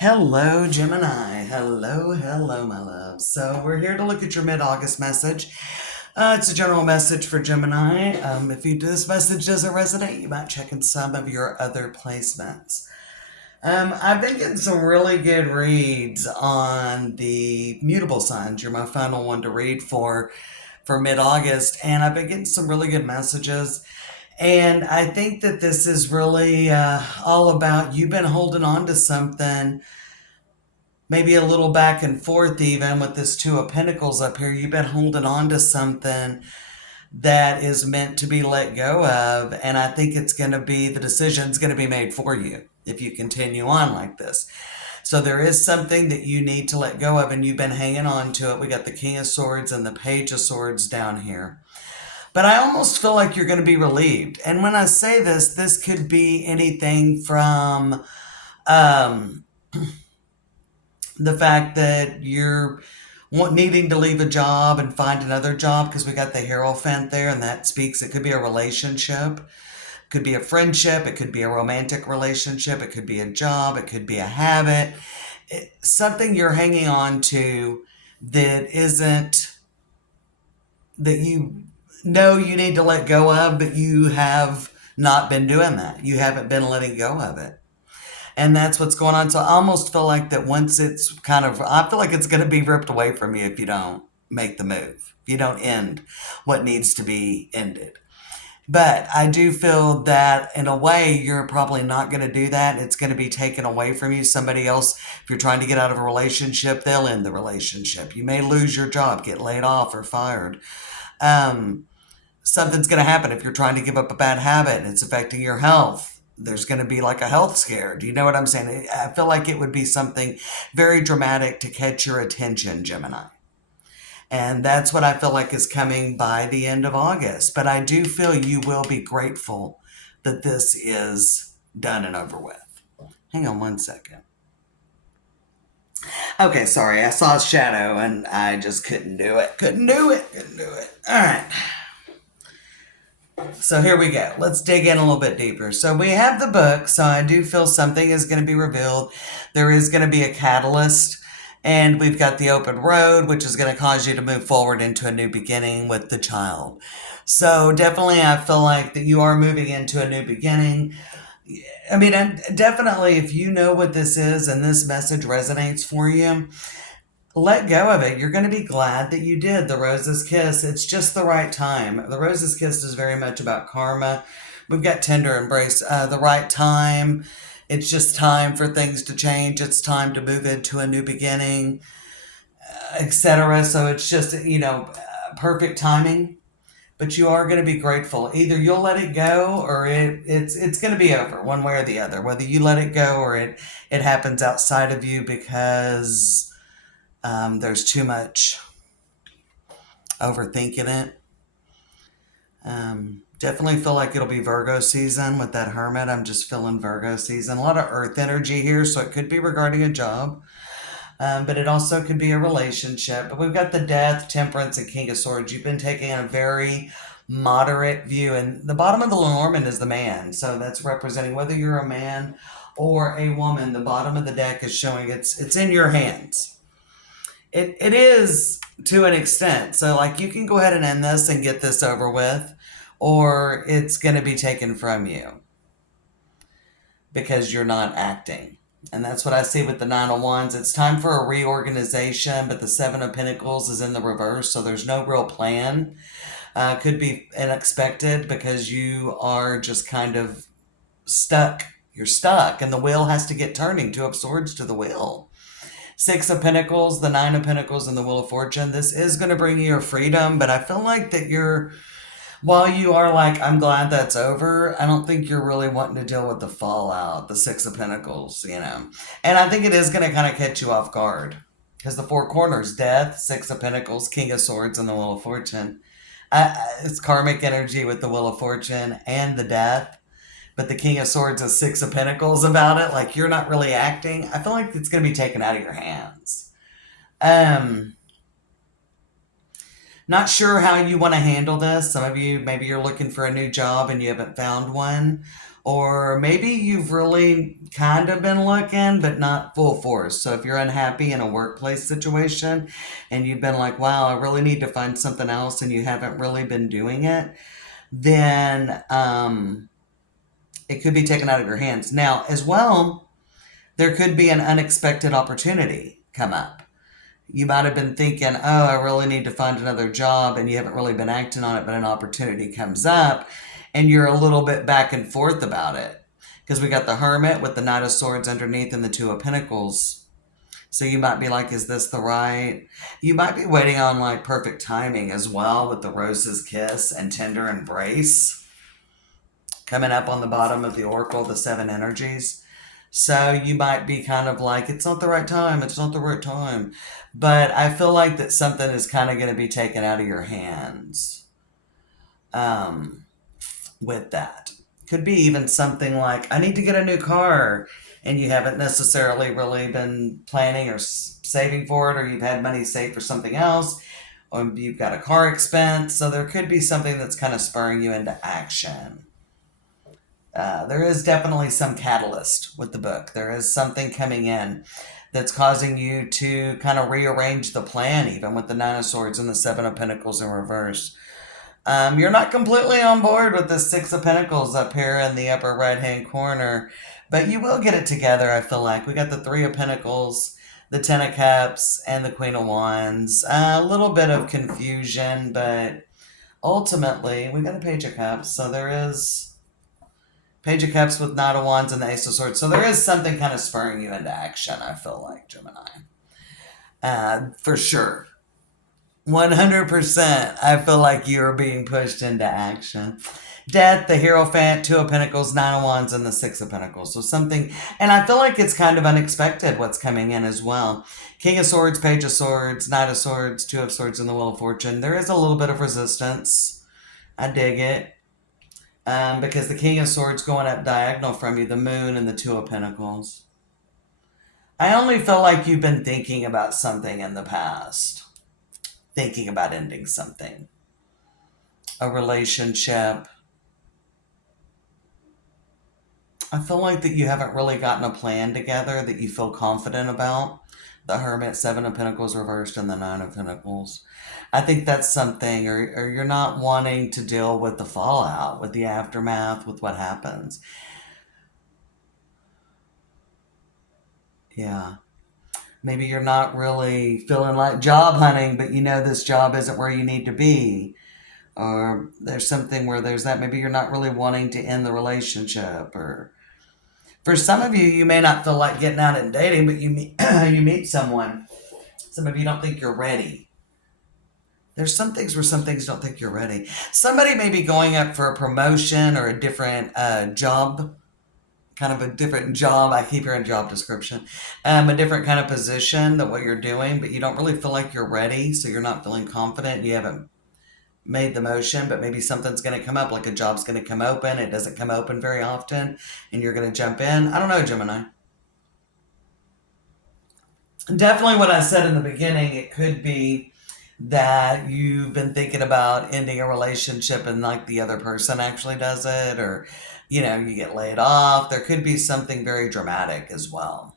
Hello, Gemini. Hello, hello, my love. So, we're here to look at your mid August message. It's a general message for Gemini. If this message doesn't resonate, you might check in some of your other placements. I've been getting some really good reads on the mutable signs. You're my final one to read for mid August, and I've been getting some really good messages. And I think that this is really all about you've been holding on to something, maybe a little back and forth, even with this Two of Pentacles up here. You've been holding on to something that is meant to be let go of. And I think the decision's going to be made for you if you continue on like this. So there is something that you need to let go of, and you've been hanging on to it. We got the King of Swords and the Page of Swords down here. But I almost feel like you're going to be relieved. And when I say this, this could be anything from um, the fact that you're needing to leave a job and find another job, because we got the Hierophant there, and that speaks, it could be a relationship, could be a friendship, it could be a romantic relationship, it could be a job, it could be a habit, something you're hanging on to that isn't, that you know you need to let go of, but you have not been doing that. You haven't been letting go of it. And that's what's going on. So I almost feel like that once I feel like it's going to be ripped away from you if you don't make the move, if you don't end what needs to be ended. But I do feel that in a way, you're probably not going to do that. It's going to be taken away from you. Somebody else, if you're trying to get out of a relationship, they'll end the relationship. You may lose your job, get laid off or fired. Um, Something's going to happen if you're trying to give up a bad habit and it's affecting your health. There's going to be like a health scare. Do you know what I'm saying? I feel like it would be something very dramatic to catch your attention, Gemini. And that's what I feel like is coming by the end of August. But I do feel you will be grateful that this is done and over with. Hang on one second. Okay, sorry. I saw a shadow and I just couldn't do it. Couldn't do it. Couldn't do it. All right. So here we go. Let's dig in a little bit deeper. So we have the book. So I do feel something is going to be revealed. There is going to be a catalyst. And we've got the open road, which is going to cause you to move forward into a new beginning with the child. So definitely, I feel like that you are moving into a new beginning. I mean, definitely, if you know what this is and this message resonates for you, let go of it. You're going to be glad that you did the Rose's Kiss. It's just the right time. The Rose's Kiss is very much about karma. We've got tender embrace, the right time. It's just time for things to change. It's time to move into a new beginning, etc. So it's just, perfect timing. But you are going to be grateful. Either you'll let it go, or it's going to be over one way or the other. Whether you let it go or it happens outside of you because there's too much overthinking it. Definitely feel like it'll be Virgo season with that Hermit. I'm just feeling Virgo season. A lot of earth energy here, so it could be regarding a job. But it also could be a relationship. But we've got the Death, Temperance, and King of Swords. You've been taking a very moderate view. And the bottom of the Lenormand is the man. So that's representing whether you're a man or a woman. The bottom of the deck is showing it's in your hands. It is to an extent. So like you can go ahead and end this and get this over with, or it's going to be taken from you because you're not acting. And that's what I see with the Nine of Wands. It's time for a reorganization, but the Seven of Pentacles is in the reverse, so there's no real plan. Could be unexpected because you are just kind of stuck. You're stuck, and the wheel has to get turning. Two of Swords to the wheel. Six of Pentacles, the Nine of Pentacles, and the Wheel of Fortune. This is going to bring you your freedom, but I feel like that while you are like, I'm glad that's over, I don't think you're really wanting to deal with the fallout, the Six of Pentacles, And I think it is going to kind of catch you off guard. Because the four corners, Death, Six of Pentacles, King of Swords, and the Wheel of Fortune. It's karmic energy with the Wheel of Fortune and the Death. But the King of Swords is Six of Pentacles about it. Like, you're not really acting. I feel like it's going to be taken out of your hands. Not sure how you want to handle this. Some of you, maybe you're looking for a new job and you haven't found one. Or maybe you've really kind of been looking, but not full force. So if you're unhappy in a workplace situation and you've been like, wow, I really need to find something else, and you haven't really been doing it, then it could be taken out of your hands. Now, as well, there could be an unexpected opportunity come up. You might have been thinking, oh, I really need to find another job, and you haven't really been acting on it, but an opportunity comes up, and you're a little bit back and forth about it. Because we got the Hermit with the Knight of Swords underneath and the Two of Pentacles. So you might be like, is this the right? You might be waiting on like perfect timing as well with the Rose's Kiss and Tender Embrace coming up on the bottom of the Oracle, the Seven Energies. So you might be kind of like, it's not the right time, it's not the right time. But I feel like that something is kind of going to be taken out of your hands um, with that. Could be even something like, I need to get a new car, and you haven't necessarily really been planning or saving for it, or you've had money saved for something else, or you've got a car expense. So there could be something that's kind of spurring you into action. There is definitely some catalyst with the book. There is something coming in that's causing you to kind of rearrange the plan, even with the Nine of Swords and the Seven of Pentacles in reverse. You're not completely on board with the Six of Pentacles up here in the upper right-hand corner, but you will get it together, I feel like. We got the Three of Pentacles, the Ten of Cups, and the Queen of Wands. A little bit of confusion, but ultimately, we got a Page of Cups, so there is Page of Cups with Knight of Wands and the Ace of Swords. So there is something kind of spurring you into action, I feel like, Gemini. For sure. 100%. I feel like you're being pushed into action. Death, the Hierophant, Two of Pentacles, Nine of Wands, and the Six of Pentacles. So something, and I feel like it's kind of unexpected what's coming in as well. King of Swords, Page of Swords, Knight of Swords, Two of Swords, and the Wheel of Fortune. There is a little bit of resistance. I dig it. Because the King of Swords going up diagonal from you, the Moon, and the Two of Pentacles. I only feel like you've been thinking about something in the past. Thinking about ending something. A relationship. I feel like that you haven't really gotten a plan together that you feel confident about. The Hermit, Seven of Pentacles reversed, and the Nine of Pentacles. I think that's something, or you're not wanting to deal with the fallout, with the aftermath, with what happens. Yeah. Maybe you're not really feeling like job hunting, but you know this job isn't where you need to be. Or there's something where there's that. Maybe you're not really wanting to end the relationship. Or for some of you, you may not feel like getting out and dating, but you meet, you meet someone. Some of you don't think you're ready. There's some things where some things don't think you're ready. Somebody may be going up for a promotion or a different job, kind of a different job. I keep hearing job description. A different kind of position than what you're doing, but you don't really feel like you're ready, so you're not feeling confident. You haven't made the motion, but maybe something's going to come up, like a job's going to come open. It doesn't come open very often, and you're going to jump in. I don't know, Gemini. Definitely what I said in the beginning, it could be that you've been thinking about ending a relationship and like the other person actually does it, or you get laid off. There could be something very dramatic as well.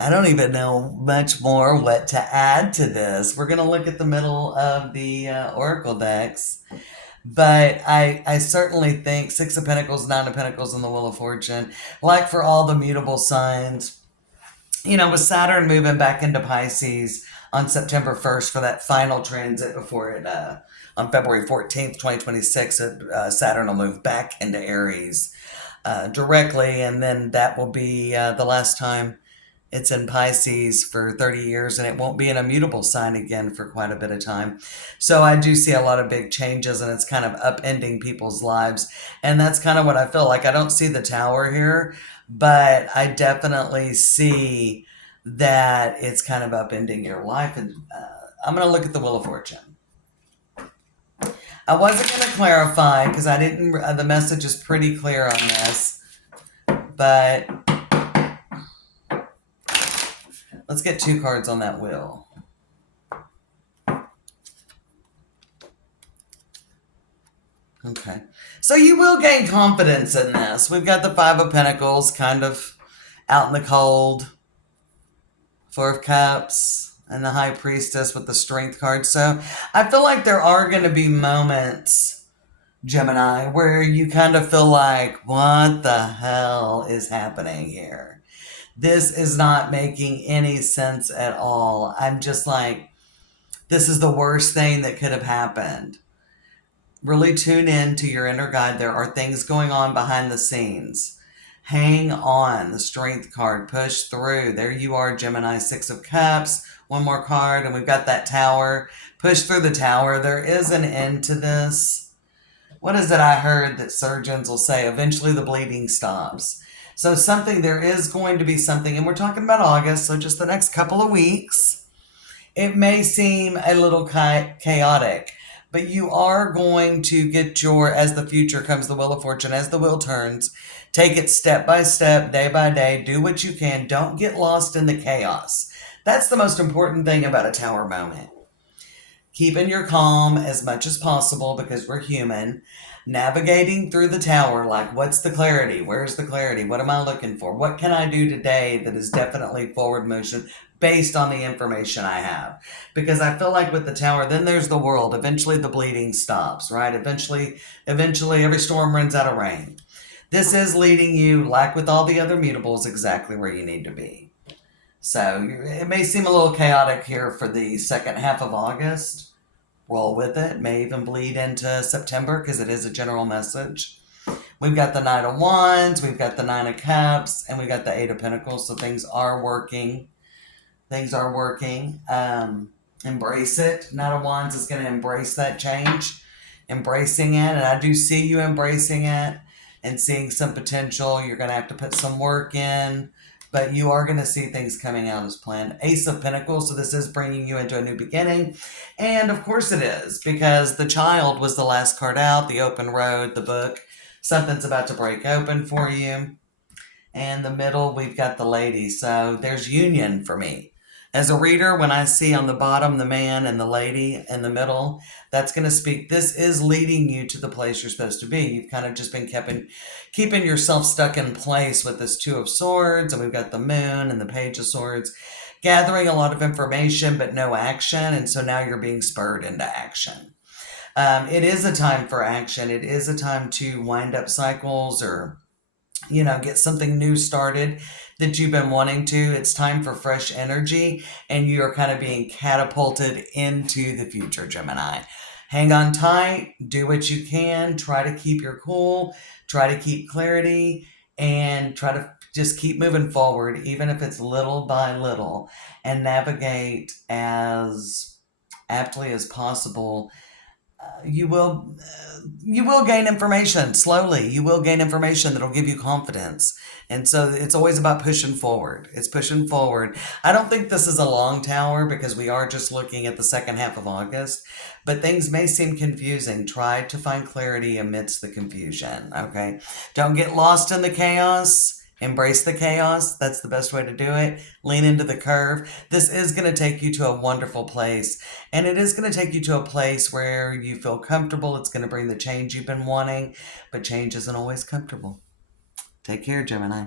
I don't even know much more what to add to this. We're going to look at the middle of the Oracle decks. But I certainly think Six of Pentacles, Nine of Pentacles, and the Wheel of Fortune, like for all the mutable signs, with Saturn moving back into Pisces on September 1st for that final transit before it, on February 14th, 2026, Saturn will move back into Aries directly, and then that will be the last time it's in Pisces for 30 years, and it won't be an immutable sign again for quite a bit of time. So I do see a lot of big changes, and it's kind of upending people's lives. And that's kind of what I feel like. I don't see the tower here, but I definitely see that it's kind of upending your life. And I'm going to look at the Wheel of Fortune. I wasn't going to clarify because I didn't, the message is pretty clear on this, but let's get two cards on that wheel. Okay. So you will gain confidence in this. We've got the Five of Pentacles kind of out in the cold, Four of Cups, and the High Priestess with the Strength card. So I feel like there are going to be moments, Gemini, where you kind of feel like, what the hell is happening here? This is not making any sense at all. I'm just like, this is the worst thing that could have happened. Really tune in to your inner guide. There are things going on behind the scenes. Hang on. The Strength card. Push through. There you are, Gemini. Six of Cups. One more card, and we've got that Tower. Push through the Tower. There is an end to this. What is it I heard that surgeons will say? Eventually the bleeding stops. So there is going to be something, and we're talking about August, so just the next couple of weeks. It may seem a little chaotic, but you are going to get as the future comes, the Wheel of Fortune, as the wheel turns, take it step by step, day by day, do what you can. Don't get lost in the chaos. That's the most important thing about a Tower moment. Keeping your calm as much as possible because we're human. Navigating through the Tower, like what's the clarity? Where's the clarity? What am I looking for? What can I do today that is definitely forward motion based on the information I have? Because I feel like with the Tower, then there's the world. Eventually the bleeding stops, right? Eventually every storm runs out of rain. This is leading you, like with all the other mutables, exactly where you need to be. So it may seem a little chaotic here for the second half of August. Roll with it. May even bleed into September because it is a general message. We've got the Knight of Wands, we've got the Nine of Cups, and we've got the Eight of Pentacles. So things are working. Things are working. Embrace it. Knight of Wands is going to embrace that change. Embracing it. And I do see you embracing it and seeing some potential. You're going to have to put some work in, but you are going to see things coming out as planned. Ace of Pentacles, so this is bringing you into a new beginning. And of course it is, because the Child was the last card out, the open road, the book. Something's about to break open for you. And the middle, we've got the Lady. So there's union for me. As a reader, when I see on the bottom the man and the lady in the middle, that's going to speak. This is leading you to the place you're supposed to be. You've kind of just been keeping yourself stuck in place with this Two of Swords, and we've got the Moon and the Page of Swords, gathering a lot of information but no action, and so now you're being spurred into action. It is a time for action. It is a time to wind up cycles or get something new started that you've been wanting to. It's time for fresh energy, and you are kind of being catapulted into the future, Gemini. Hang on tight, do what you can, try to keep your cool, try to keep clarity, and try to just keep moving forward, even if it's little by little, and navigate as aptly as possible. You will gain information slowly. You will gain information that'll give you confidence. And so it's always about pushing forward. It's pushing forward. I don't think this is a long Tower because we are just looking at the second half of August, but things may seem confusing. Try to find clarity amidst the confusion, okay? Don't get lost in the chaos. Embrace the chaos. That's the best way to do it. Lean into the curve. This is going to take you to a wonderful place. And it is going to take you to a place where you feel comfortable. It's going to bring the change you've been wanting. But change isn't always comfortable. Take care, Gemini.